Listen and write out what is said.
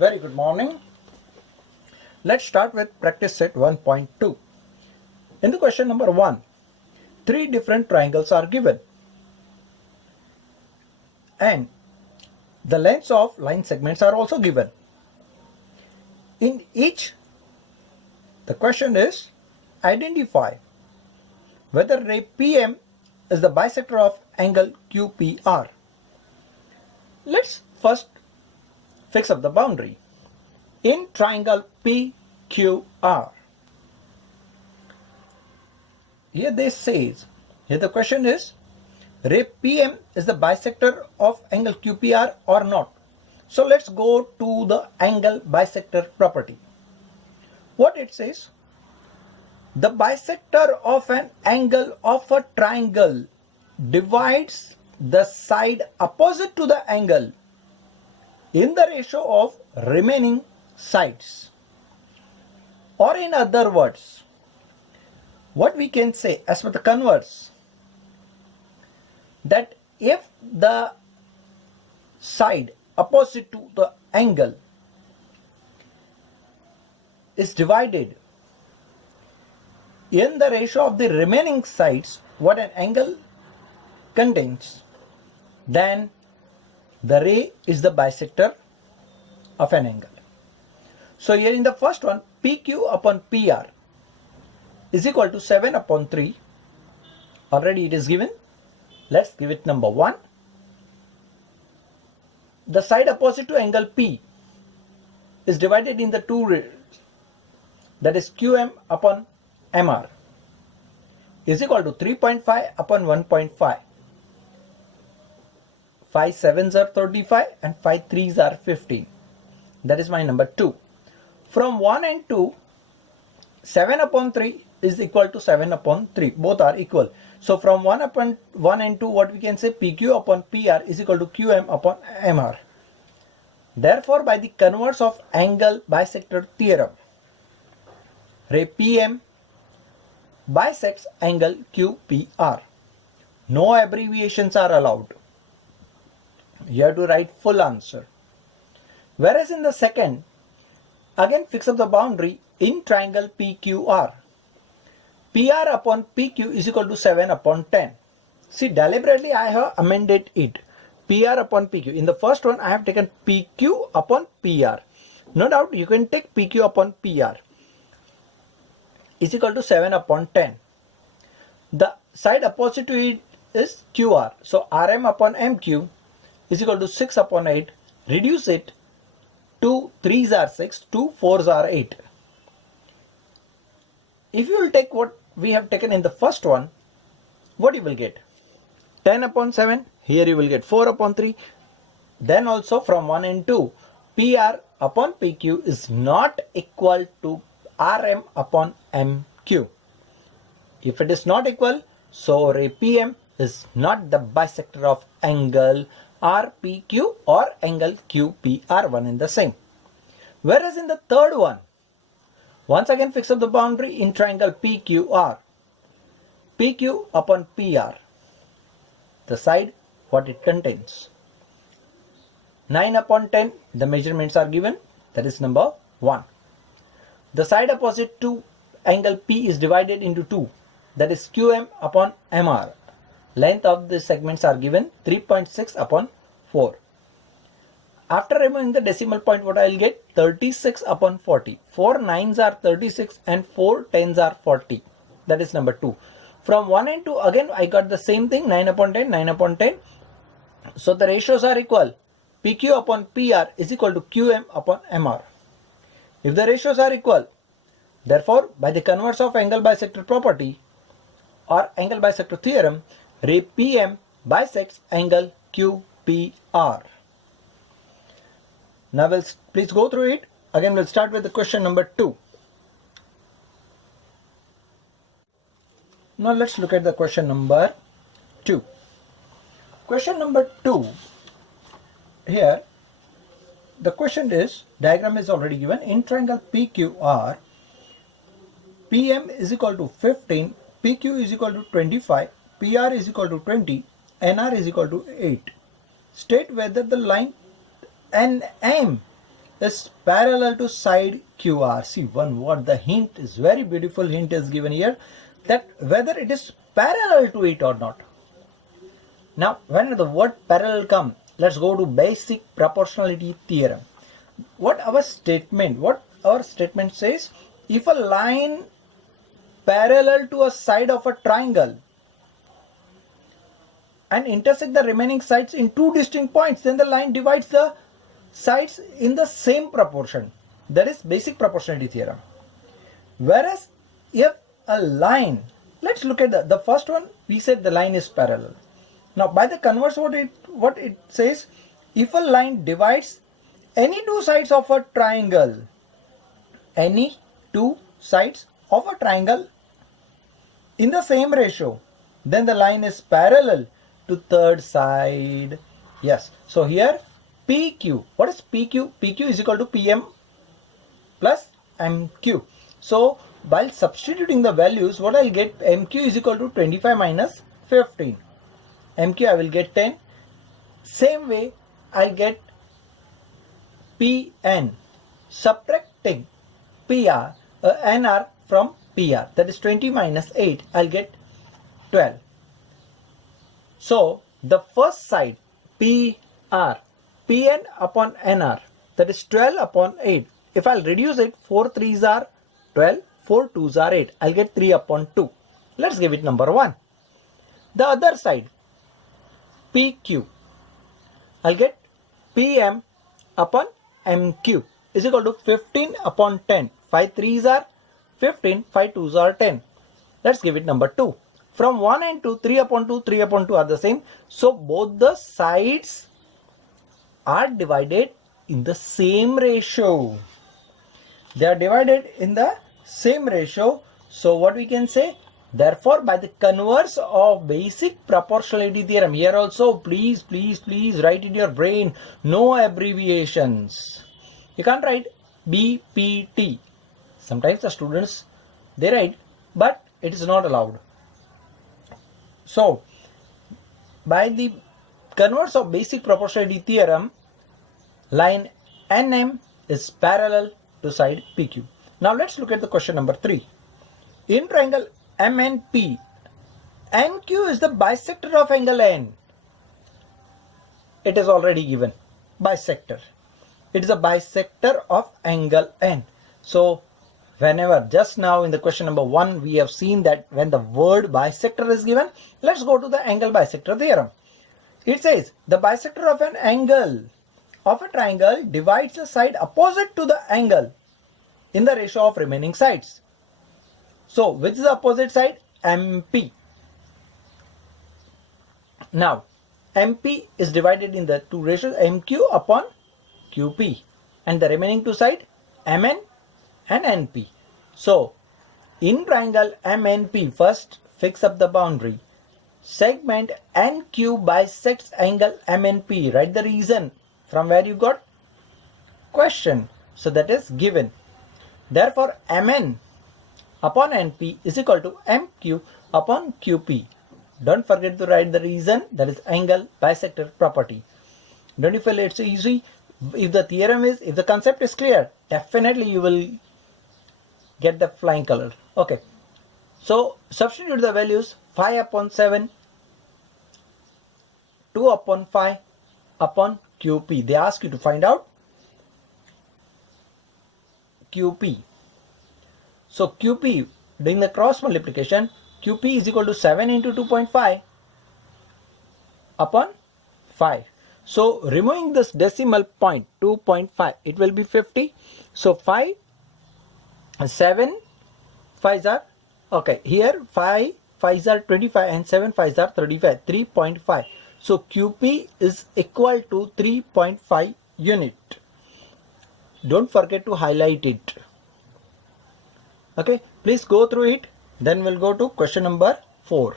Very good morning. Let's start with practice set 1.2. In the question number 1, 3 different triangles are given and the lengths of line segments are also given. In each, the question is identify whether ray PM is the bisector of angle QPR. Let's first fix up the boundary. In triangle PQR, here the question is ray PM is the bisector of angle QPR or not. So let's go to the angle bisector property. What it says? The bisector of an angle of a triangle divides the side opposite to the angle in the ratio of remaining sides. Or in other words, what we can say as per the converse, that if the side opposite to the angle is divided in the ratio of the remaining sides what an angle contains, then the ray is the bisector of an angle. So here in the first one, PQ upon PR is equal to 7 upon 3. Already it is given. Let's give it number 1. The side opposite to angle P is divided in the two rays, that is QM upon MR is equal to 3.5 upon 1.5. 5 7s are 35 and 5 3s are 15. That is my number 2. From 1 and 2, 7 upon 3 is equal to 7 upon 3. Both are equal. So from 1 upon 1 and 2, what we can say, PQ upon PR is equal to QM upon MR. Therefore, by the converse of angle bisector theorem, ray PM bisects angle QPR. No abbreviations are allowed. You have to write full answer. Whereas in the second, again fix up the boundary in triangle PQR. PR upon PQ is equal to 7 upon 10. See, deliberately I have amended it. PR upon PQ. In the first one, I have taken PQ upon PR. No doubt you can take PQ upon PR is equal to 7 upon 10. The side opposite to it is QR. So RM upon MQ is equal to 6 upon 8. Reduce it. 2 3s are 6, 2 4s are 8. If you will take what we have taken in the first one, what you will get? 10 upon 7. Here you will get 4 upon 3. Then also from 1 and 2, PR upon PQ is not equal to RM upon MQ. If it is not equal, so ray PM is not the bisector of angle RPQ or angle QPR, one and the same. Whereas in the third one, once again fix up the boundary in triangle PQR. PQ upon PR, the side what it contains. 9 upon 10, the measurements are given, that is number 1. The side opposite to angle P is divided into 2, that is QM upon MR. Length of the segments are given 3.6 upon 4. After removing the decimal point, what I will get? 36 upon 40. 4 9s are 36 and 4 10s are 40. That is number 2. From 1 and 2, again I got the same thing, 9 upon 10, 9 upon 10. So the ratios are equal. PQ upon PR is equal to QM upon MR. If the ratios are equal, therefore by the converse of angle bisector property or angle bisector theorem, ray PM bisects angle QPR. Now please go through it. Again we'll start with the question number 2. Now let's look at the question number 2. Question number 2. Here the question is, diagram is already given. In triangle PQR, PM is equal to 15, PQ is equal to 25, PR is equal to 20, NR is equal to 8. State whether the line NM is parallel to side QR. See what the hint is, very beautiful hint is given here, that whether it is parallel to it or not. Now when the word parallel come, let's go to basic proportionality theorem. What our statement says, if a line parallel to a side of a triangle and intersect the remaining sides in two distinct points, then the line divides the sides in the same proportion. That is basic proportionality theorem. Whereas if a line, let's look at the first one, we said the line is parallel. Now by the converse, what it says, if a line divides any two sides of a triangle, any two sides of a triangle in the same ratio, then the line is parallel to third side. Yes, so here PQ, what is PQ? PQ is equal to PM plus MQ. So while substituting the values, what I'll get, MQ is equal to 25 minus 15. MQ I will get 10. Same way I'll get PN, subtracting PR, NR from PR, that is 20 minus 8, I'll get 12. So the first side PR, PN upon NR, that is 12 upon 8. If I'll reduce it, 4 3s are 12, 4 2s are 8. I'll get 3 upon 2. Let's give it number 1. The other side PQ, I'll get PM upon MQ is equal to 15 upon 10. 5 3s are 15, 5 2s are 10. Let's give it number 2. From 1 and 2, 3 upon 2, 3 upon 2 are the same. So both the sides are divided in the same ratio. They are divided in the same ratio. So what we can say? Therefore, by the converse of basic proportionality theorem, here also please write in your brain, no abbreviations. You can't write BPT. Sometimes the students, they write, but it is not allowed. So by the converse of basic proportionality theorem, line NM is parallel to side PQ. Now let's look at the question number 3. In triangle MNP, NQ is the bisector of angle N. It is already given, bisector. It is a bisector of angle N. So whenever, just now in the question number 1, we have seen that when the word bisector is given, let's go to the angle bisector theorem. It says the bisector of an angle of a triangle divides the side opposite to the angle in the ratio of remaining sides. So which is the opposite side? MP. Now MP is divided in the two ratios, MQ upon QP, and the remaining two side MN and NP. So in triangle MNP, first fix up the boundary. Segment NQ bisects angle MNP. Write the reason from where you got question. So that is given. Therefore MN upon NP is equal to MQ upon QP. Don't forget to write the reason, that is angle bisector property. Don't you feel it's easy? If the theorem is, if the concept is clear, definitely you will get the flying color. Okay. So substitute the values 5 upon 7, 2 upon 5 upon QP. They ask you to find out QP. So QP, doing the cross multiplication, QP is equal to 7 into 2.5 upon 5. So removing this decimal point 2.5, it will be 50. So 5, 7 5s are, okay, here 5 5s are 25 and 7 5s are 35, 3.5. So QP is equal to 3.5 unit. Don't forget to highlight it. Okay, please go through it. Then we'll go to question number 4.